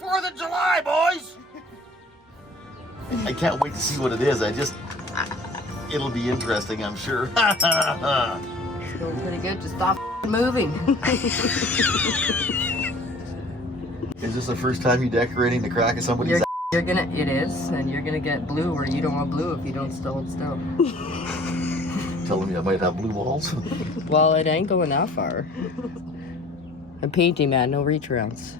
4th of July, boys! I can't wait to see what it is. It'll be interesting, I'm sure. It's going pretty good. Just stop moving. Is this the first time you're decorating the crack of somebody's ass? It is, and you're gonna get blue where you don't want blue if you don't hold still. Telling me I might have blue balls? Well, it ain't going that far. I'm painting, man, no reach arounds.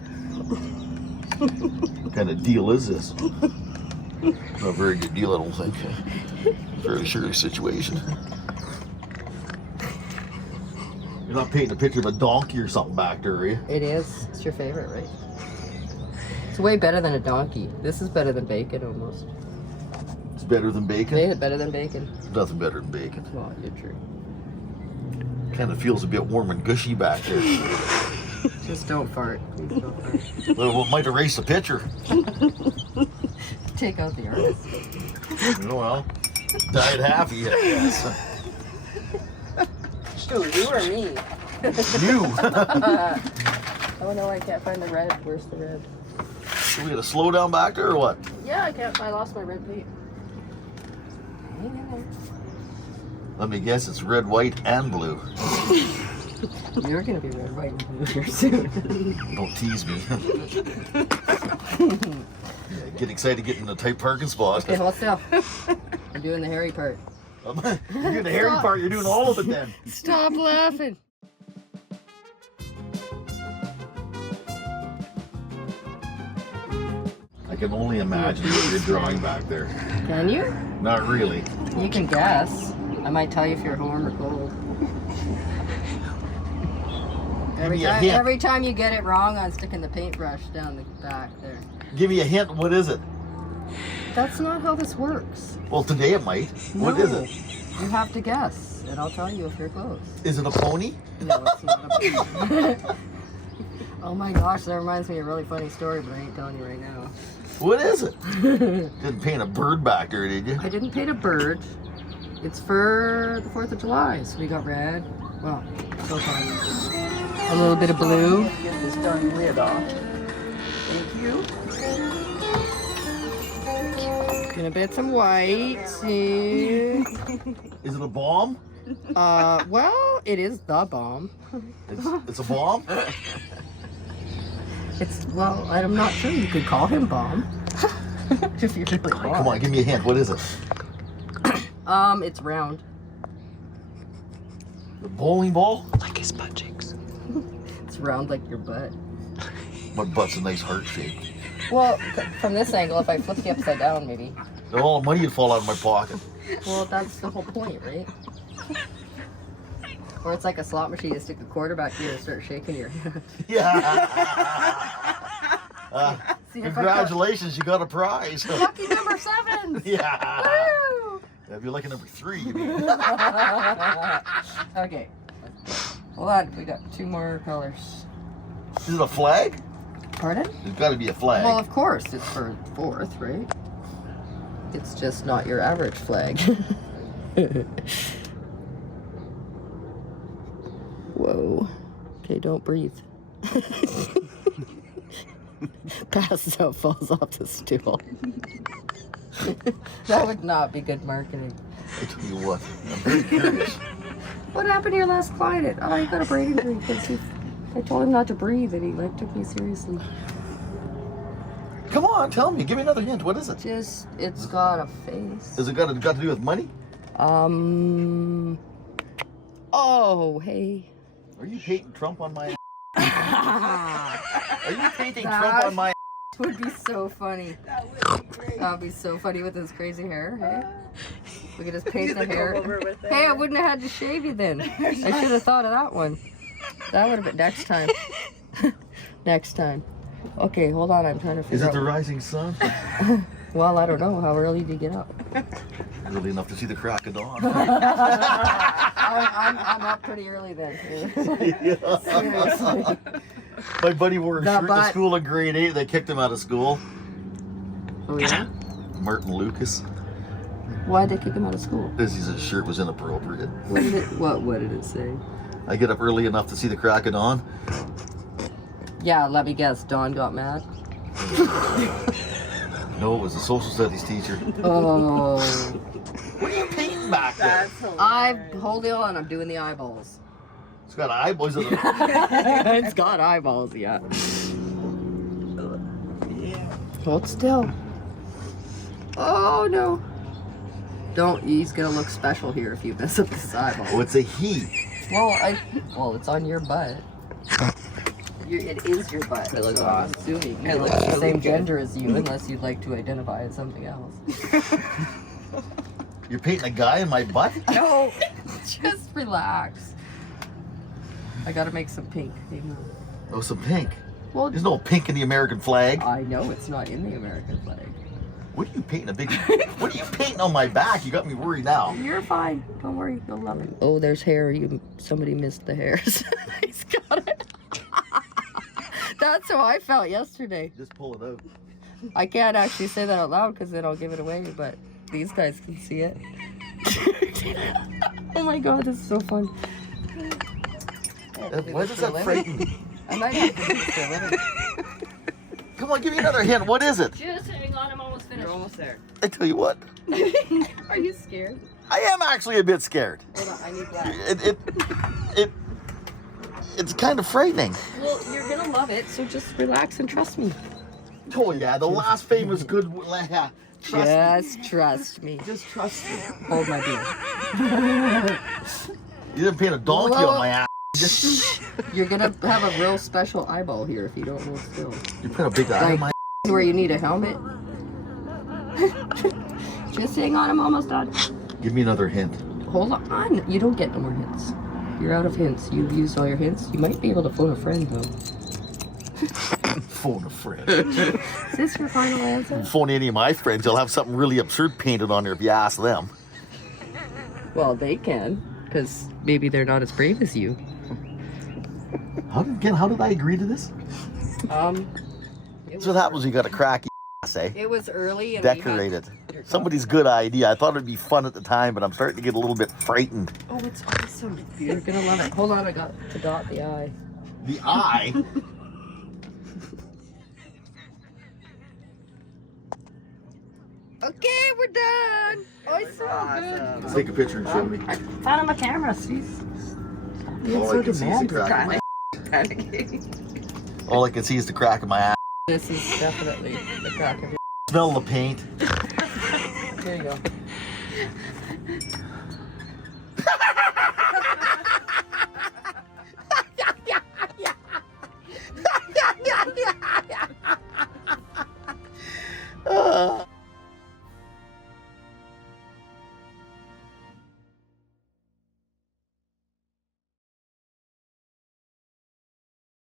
What kind of deal is this? Not a very good deal, I don't think. Very serious situation. You're not painting a picture of a donkey or something back there, are you? It is. It's your favorite, right? It's way better than a donkey. This is better than bacon, almost. It's better than bacon? Made it better than bacon. Nothing better than bacon. Well, you're true. Kind of feels a bit warm and gushy back there. Just don't fart. Please don't fart. Well, it might erase the picture. Take out the artist. Well, died happy, I guess. Who, you or me? You! Oh no, I can't find the red. Where's the red? So we got a slow down back there or what? Yeah, I lost my red paint. Let me guess, it's red, white, and blue. You're gonna be red, white, and blue here soon. Don't tease me. Yeah, get excited getting in a tight parking spot. Okay, hold still. I'm doing the hairy part. You're doing the hairy part, you're doing all of it then. Stop laughing. I can only imagine what you're drawing back there. Can you? Not really. You can guess. I might tell you if you're warm or cold. Every time you get it wrong, I'm sticking the paintbrush down the back there. Give me a hint, what is it? That's not how this works. Well, today it might. No, What is it? You have to guess, and I'll tell you if you're close. Is it a pony? No, it's not a pony. Oh my gosh, that reminds me of a really funny story, but I ain't telling you right now. What is it? Didn't paint a bird back there, did you? I didn't paint a bird. It's for the 4th of July, so we got red. Well, so far. A little bit of blue. Get this darn lid off. Thank you. Gonna bet some white. See? Is it a bomb? Well, it is the bomb. It's a bomb? Well, I'm not sure you could call him bomb. If you're really bomb. Come on, give me a hint. What is it? It's round. The bowling ball? Like his butt cheeks. It's round like your butt. My butt's a nice heart shape. Well, from this angle, if I flipped you upside down, maybe. Then all the money would fall out of my pocket. Well, that's the whole point, right? Or it's like a slot machine. You stick a quarter back here and start shaking your hand. Yeah. See, if Congratulations, you got a prize. Lucky number 7. Yeah. Woo! That'd be lucky number 3, you mean. Okay. Hold on, we got 2 more colors. Is it a flag? Pardon? There's got to be a flag. Well, of course, it's for 4th, right? It's just not your average flag. Whoa. Okay, don't breathe. Passes out, falls off the stool. That would not be good marketing. I tell you what, I'm very curious. What happened to your last client? Oh, he got a brain injury because I told him not to breathe and he took me seriously. Come on, tell me. Give me another hint. What is it? It's got a face. Has it got to do with money? Oh, hey. Are you painting Trump on my Are you painting Trump on my Would be so funny. That would be great. That would be so funny with his crazy hair, hey? We could just paint the hair. Over with Hey, I wouldn't have had to shave you then. I should have thought of that one. That would have been next time. Next time. Okay, hold on. I'm trying to figure Is it out. the rising sun? Well, I don't know. How early do you get up? Early enough to see the crack of dawn. I'm up pretty early then. Seriously. My buddy wore a shirt to school in grade 8. They kicked him out of school. Oh yeah? Martin Lucas. Why'd they kick him out of school? Because his shirt was inappropriate. What did it say? I get up early enough to see the crack of dawn. Yeah, let me guess. Dawn got mad. No, it was a social studies teacher. Oh. What are you painting back there? Hold on. I'm doing the eyeballs. It's got eyeballs in it. It's got eyeballs, yeah. Hold still. Oh no. Don't. He's gonna look special here if you mess up this eyeball. Oh, it's a he. Well, it's on your butt. It is your butt. It looks so awesome. I'm assuming It it's looks the really same good. gender as you, unless you'd like to identify as something else. You're painting a guy in my butt? No, just relax. I gotta make some pink. Hang on. Oh, some pink. Well, There's no pink in the American flag. I know it's not in the American flag. What are you painting a big? What are you painting on my back? You got me worried now. You're fine. Don't worry. You'll love it. Oh, there's hair. Somebody missed the hairs. He's got it. That's how I felt yesterday. Just pull it out. I can't actually say that out loud because then I'll give it away, but these guys can see it. Oh my god, this is so fun. Why does that frighten me? I might have to fill it. Come on, give me another hint. What is it? Just hang on, I'm almost finished. You're almost there. I tell you what, Are you scared? I am actually a bit scared. Hold on, I need black. It's kind of frightening. Well, you're gonna love it, so just relax and trust me. Oh yeah, the last famous good. Just trust me. Just trust me. Hold my beer. You didn't paint a donkey on my ass. You're gonna have a real special eyeball here if you don't hold still. You put a big eye on my. Where you need a helmet. Just hang on, I'm almost done. Give me another hint. Hold on. You don't get no more hints. You're out of hints. You've used all your hints. You might be able to phone a friend though. Phone a friend. Is this your final answer? Phone any of my friends. You'll have something really absurd painted on there if you ask them. Well, they can, because maybe they're not as brave as you. How did I agree to this? That's what happens when you got a cracky ass, eh? It was early and Decorated. Somebody's good idea. I thought it'd be fun at the time, but I'm starting to get a little bit frightened. Oh, it's awesome. You're gonna love it. Hold on, I got to dot the I. The eye? Okay, we're done. Oh, it's so good. Take a picture and show me. I found my camera. See? Stop being All so I can see is the crack of my demanding. All I can see is the crack of my ass. This is definitely the crack of your. Smell the paint. Here you go.